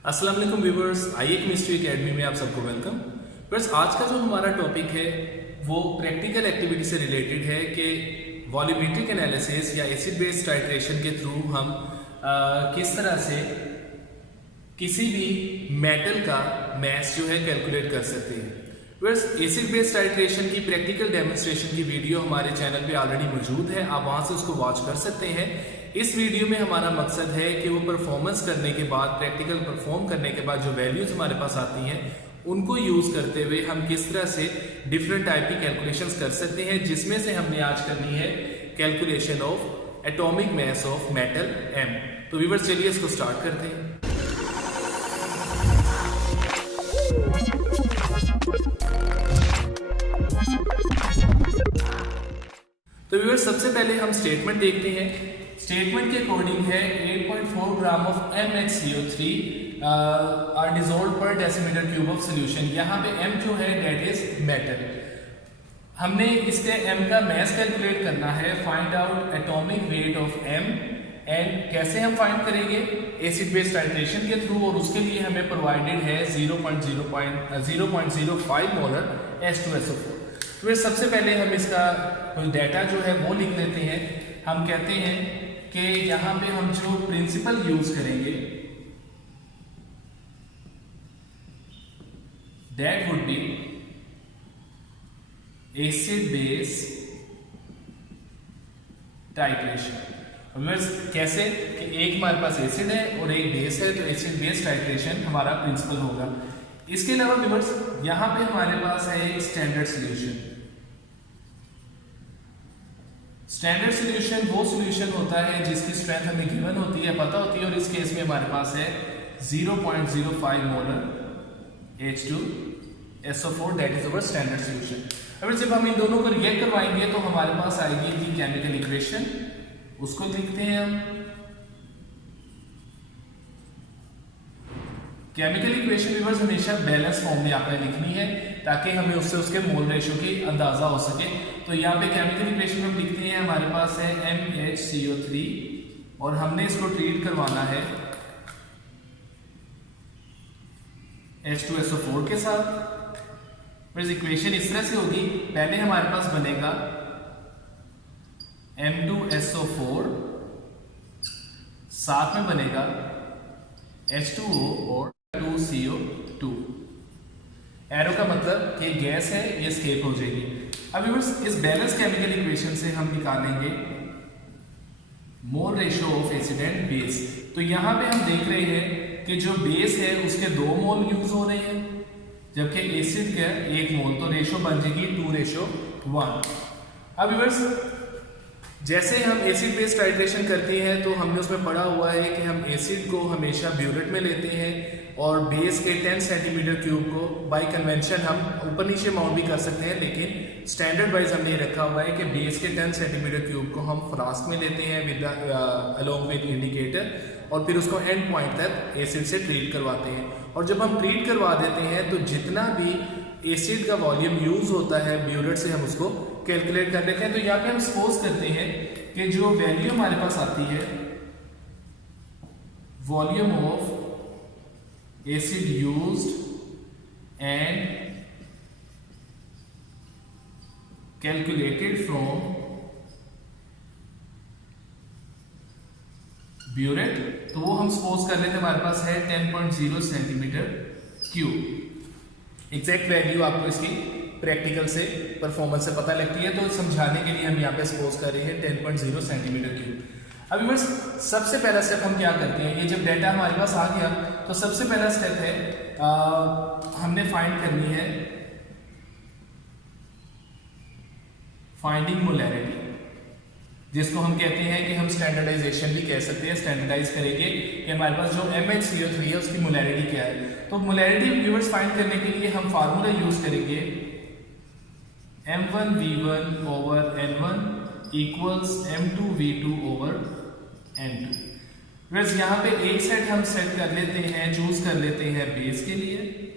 अस्सलाम वालेकुम व्यूवर्स, आईए केमिस्ट्री एकेडमी में आप सबको वेलकम। व्यूवर्स, आज का जो हमारा टॉपिक है वो प्रैक्टिकल एक्टिविटी से रिलेटेड है कि वॉल्यूमेट्रिक एनालिसिस या एसिड बेस टाइट्रेशन के थ्रू हम किस तरह से किसी भी मेटल का मास जो है कैलकुलेट कर सकते हैं। व्यूअर्स, एसिड बेस टाइट्रेशन की प्रैक्टिकल डेमोन्स्ट्रेशन की वीडियो हमारे चैनल पे ऑलरेडी मौजूद है, आप वहां से उसको वॉच कर सकते हैं। इस वीडियो में हमारा मकसद है कि वो परफॉर्मेंस करने के बाद, प्रैक्टिकल परफॉर्म करने के बाद जो वैल्यूज हमारे पास आती हैं उनको यूज करते हुए हम किस तरह से डिफरेंट टाइप की कैलकुलेशंस कर सकते हैं, जिसमें से हमने आज करनी है calculation of atomic mass of metal M. तो व्यूअर्स, चलिए इसको स्टार्ट करते हैं। तो व्यूअर्स, सबसे पहले हम स्टेटमेंट देखते हैं। स्टेटमेंट के अकॉर्डिंग है 8.4 gram of MnHCO3 are dissolved per decimetre cube of solution. यहाँ पे m जो है डेट इज मेटल। हमने इसके m का मास कैलकुलेट करना है, find out atomic weight of m। And कैसे हम फाइंड करेंगे? एसिड बेस टाइट्रेशन के थ्रू, और उसके लिए हमें प्रोवाइडेड है 0.05 मोलर H2SO4। तो सबसे पहले हम इसका कोई डाटा जो है वो लिख लेते हैं। हम कहते हैं कि यहां पे हम जो प्रिंसिपल यूज करेंगे that would be acid base titration. कैसे कि एक हमारे पास एसिड है और एक बेस है, तो एसिड बेस टाइट्रेशन हमारा प्रिंसिपल होगा। इसके अलावा व्यूअर्स, यहां पे हमारे पास है एक स्टैंडर्ड सॉल्यूशन। स्टैंडर्ड सॉल्यूशन वो सॉल्यूशन होता है जिसकी स्ट्रेंथ हमें गिवन होती है, पता होती है, और इस केस में हमारे पास है 0.05 molar H2SO4, that is our standard solution. अब जब हम इन दोनों को रिएक्ट करवाएंगे तो हमारे पास आएगी इनकी केमिकल इक्वेशन, उसको लिखते हैं हम। केमिकल इक्वेशन व्यूअर्स हमेशा बैलेंस फॉर्म में आपने लिखनी है ताकि हमें उससे उसके मोल रेशियो की अंदाजा हो सके। तो यहाँ पे केमिकल इक्वेशन हम लिखते हैं, हमारे पास है MnHCO3 और हमने इसको ट्रीट करवाना है H2SO4 के साथ। फिर इक्वेशन इस तरह से होगी, पहले हमारे पास बनेगा M2SO4, साथ में बनेगा H2O और 2CO2। एरो का मतलब कि गैस है, ये एस्केप हो जाएगी। अब इस बैलेंस केमिकल इक्वेशन से हम निकालेंगे mole ratio of acid and base. तो यहां पे हम देख रहे हैं कि जो बेस है उसके 2 मोल यूज हो रहे हैं, जबकि एसिड का 1 मोल, तो रेशियो बन जाएगी 2:1। अब व्यूअर्स, जैसे हम एसिड बेस टाइट्रेशन करते हैं तो हमने उसमें पढ़ा हुआ है कि हम एसिड को हमेशा ब्यूरेट में लेते हैं और बेस के 10 सेंटीमीटर क्यूब को बाय कन्वेंशन हम ऊपर नीचे माउंट भी कर सकते हैं, लेकिन स्टैंडर्ड वाइज हमने रखा हुआ है कि बेस के 10 सेंटीमीटर क्यूब को हम फ्लास्क में लेते हैं विद अलोंग विद इंडिकेटर, और फिर उसको एंड पॉइंट तक एसिड से ट्रीट करवाते हैं। और जब हम ट्रीट करवा देते हैं तो जितना भी एसिड का वॉल्यूम यूज होता है ब्यूरेट से हम उसको कैलकुलेट कर लेते हैं। तो यहाँ पे हम सपोज करते हैं कि जो वैल्यू हमारे पास आती है volume of acid used and calculated from burette, तो वो हम सपोज कर लेते हैं हमारे पास है 10.0 सेंटीमीटर क्यूब। एग्जैक्ट वैल्यू आपको इसकी प्रैक्टिकल से, परफॉर्मेंस से पता लगती है, तो समझाने के लिए हम यहाँ पे सपोज कर रहे हैं 10.0 सेंटीमीटर क्यूब। अभी बस सबसे पहला स्टेप हम क्या करते हैं, ये जब डाटा हमारे पास आ गया तो सबसे पहला स्टेप है हमने फाइंड करनी है फाइंडिंग मोलैरिटी, जिसको हम कहते हैं कि हम स्टैंडर्डाइजेशन भी कह सकते हैं। स्टैंडर्डाइज करेंगे कि हमारे पास जो MnHCO3 है उसकी मोलैरिटी क्या है। तो मोलैरिटी व्यूअर्स फाइंड करने के लिए हम फार्मूला यूज करेंगे M1V1 over N1 equals M2V2 over N2। Viewers, यहाँ पे एक सेट हम सेट कर लेते हैं, चूज कर लेते हैं बेस के लिए,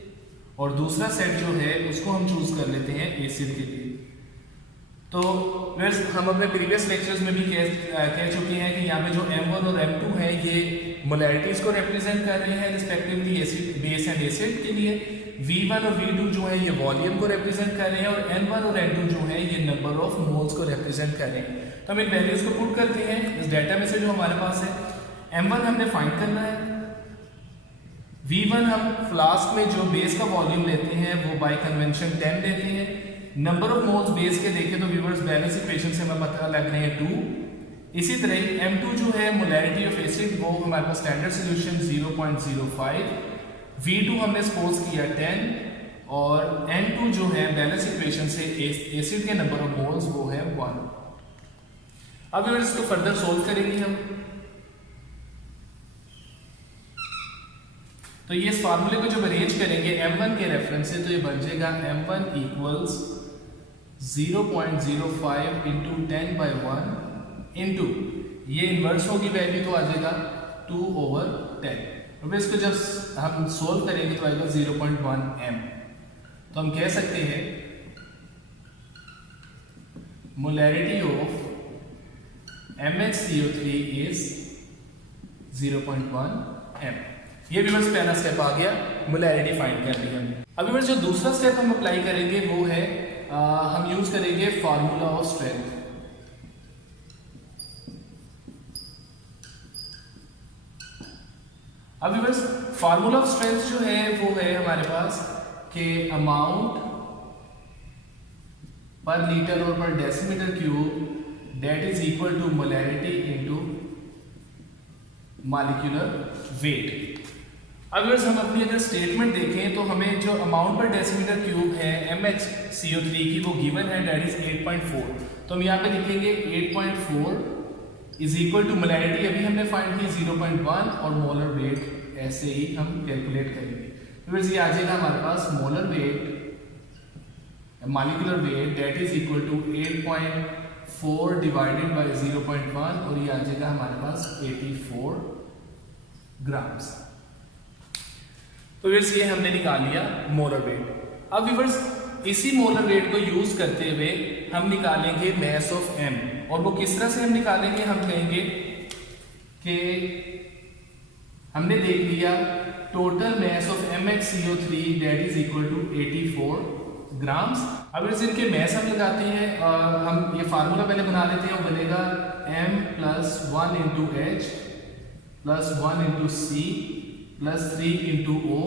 और दूसरा सेट जो है उसको हम चूज कर लेते हैं एसिड के लिए। तो हम अपने प्रीवियस लेक्चर्स में भी कह चुके हैं कि यहाँ पे जो M1 और M2 है ये मोलैरिटीज को रिप्रेजेंट कर रहे हैं respectively acid base and acid के लिए। V1 और V2 जो है ये वॉल्यूम को रिप्रेजेंट कर रहे हैं और N1 और N2 जो है ये नंबर ऑफ मोल्स को रिप्रेजेंट कर रहे हैं। तो हम इन वैल्यूज को पुट करते हैं इस डाटा में से जो हमारे पास है। M1 हमने फाइंड करना है, V1 हम फ्लास्क में जो बेस का वॉल्यूम लेते हैं वो बाय कन्वेंशन 10 लेते हैं। नंबर ऑफ मोल्स बेस के देखें तो व्यूअर्स बैलेंस इक्वेशन से हमें पता लग रहे हैं 2। इसी तरह M2 जो है मोलैरिटी ऑफ एसिड वो हमारे पास स्टैंडर्ड सॉल्यूशन 0.05, V2 हमने सपोज किया 10 और N2 जो है बैलेंस इक्वेशन से एसिड के नंबर ऑफ मोल्स वो है 1। अब व्यूअर्स इसको फर्दर सोल्व करेंगे हम। तो ये इस फार्मूले को जब अरेंज करेंगे M1 के रेफरेंस से तो ये बन जाएगा M1 इक्वल्स 0.05 इंटू 10/1 इंटू ये इन्वर्स होगी वैल्यू तो आ जाएगा 2/10। अब इसको जब हम सोल्व करेंगे तो आएगा 0.1 m। तो हम कह सकते हैं molarity of MnCO3 is 0.1 m। ये व्यूअर्स पहला स्टेप आ गया, मोलैरिटी फाइंड कर ली हमने। अब व्यूअर्स जो दूसरा स्टेप हम अप्लाई करेंगे वो है हम यूज करेंगे फार्मूला ऑफ स्ट्रेंथ। अब व्यूअर्स फार्मूला ऑफ स्ट्रेंथ जो है वो है हमारे पास के अमाउंट पर लीटर और per decimetre cube that is equal to molarity into molecular weight. अब व्यूअर्स हम अपनी अगर स्टेटमेंट देखें तो हमें जो अमाउंट पर डेसीमीटर क्यूब है MnCO3 की वो गिवन है दैट इज 8.4। तो हम यहाँ पे लिखेंगे 8.4 इज इक्वल टू मोलैरिटी अभी हमने फाइंड की 0.1 और मोलर वेट ऐसे ही हम कैलकुलेट करेंगे। व्यूअर्स ये आ जाएगा हमारे पास molar weight molecular weight that is equal to 8.4 divided by 0.1 और ये आ जाएगा हमारे पास 84 ग्राम्स। तो व्यूअर्स ये हमने निकाल लिया मोलर वेट। अब व्यूअर्स इसी मोलर वेट को यूज करते हुए हम निकालेंगे मैस ऑफ M और वो किस तरह से हम निकालेंगे, हम कहेंगे कि हमने देख लिया total mass of MnCO3 that is equal to 84 grams. अब इनके मैस हम लगाते हैं, हम ये फार्मूला पहले बना लेते हैं। वो बनेगा M plus 1 into H plus 1 into C plus 3 into O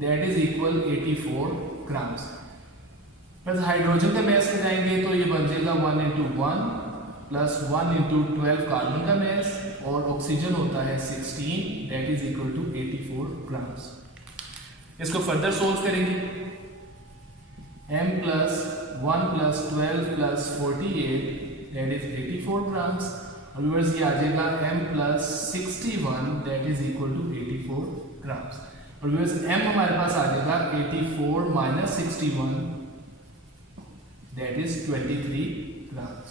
that is equal 84 grams. Plus hydrogen का मैस लगाएंगे तो ये बन जाएगा 1 इंटू 1 प्लस 1 इंटू 12 कार्बन का मैस और ऑक्सीजन होता है 16 that is equal to 84 grams. इसको फर्दर सोल्व करेंगे। M plus 1 plus 12 plus 48 that is 84 grams और व्यूअर्स ये आ जाएगा M plus 61 that is equal to 84 grams और व्यूअर्स M हमारे पास आ जाएगा 84 माइनस 61 दैट इज 23 ग्राम्स।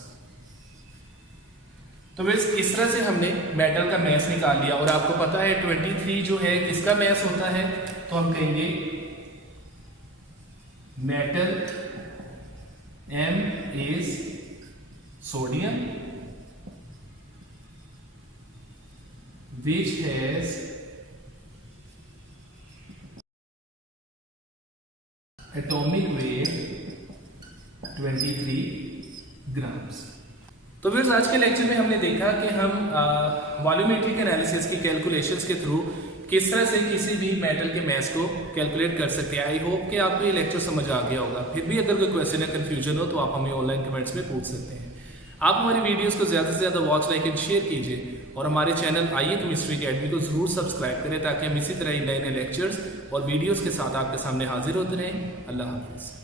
तो व्यूअर्स इस तरह से हमने मेटल का मैस निकाल लिया और आपको पता है 23 जो है किसका मैस होता है, तो हम कहेंगे metal M is sodium which has atomic weight 23 grams। तो व्यूअर्स आज के लेक्चर में हमने देखा कि हम वॉल्यूमेट्रिक एनालिसिस की कैलकुलेशंस के थ्रू किस तरह से किसी भी मेटल के मैस को कैलकुलेट कर सकते हैं। आई होप कि आपको ये लेक्चर समझ आ गया होगा। फिर भी अगर कोई क्वेश्चन या कंफ्यूजन हो तो आप हमें ऑनलाइन कमेंट्स में पूछ सकते हैं। आप हमारी वीडियोस को ज़्यादा से ज़्यादा वॉच, लाइक एंड शेयर कीजिए और हमारे चैनल आइए केमिस्ट्री अकेडमी को ज़रूर सब्सक्राइब करें ताकि हम इसी तरह नए नए लेक्चर्स और वीडियोस के साथ आपके सामने हाजिर होते रहें। अल्लाह हाफिज़।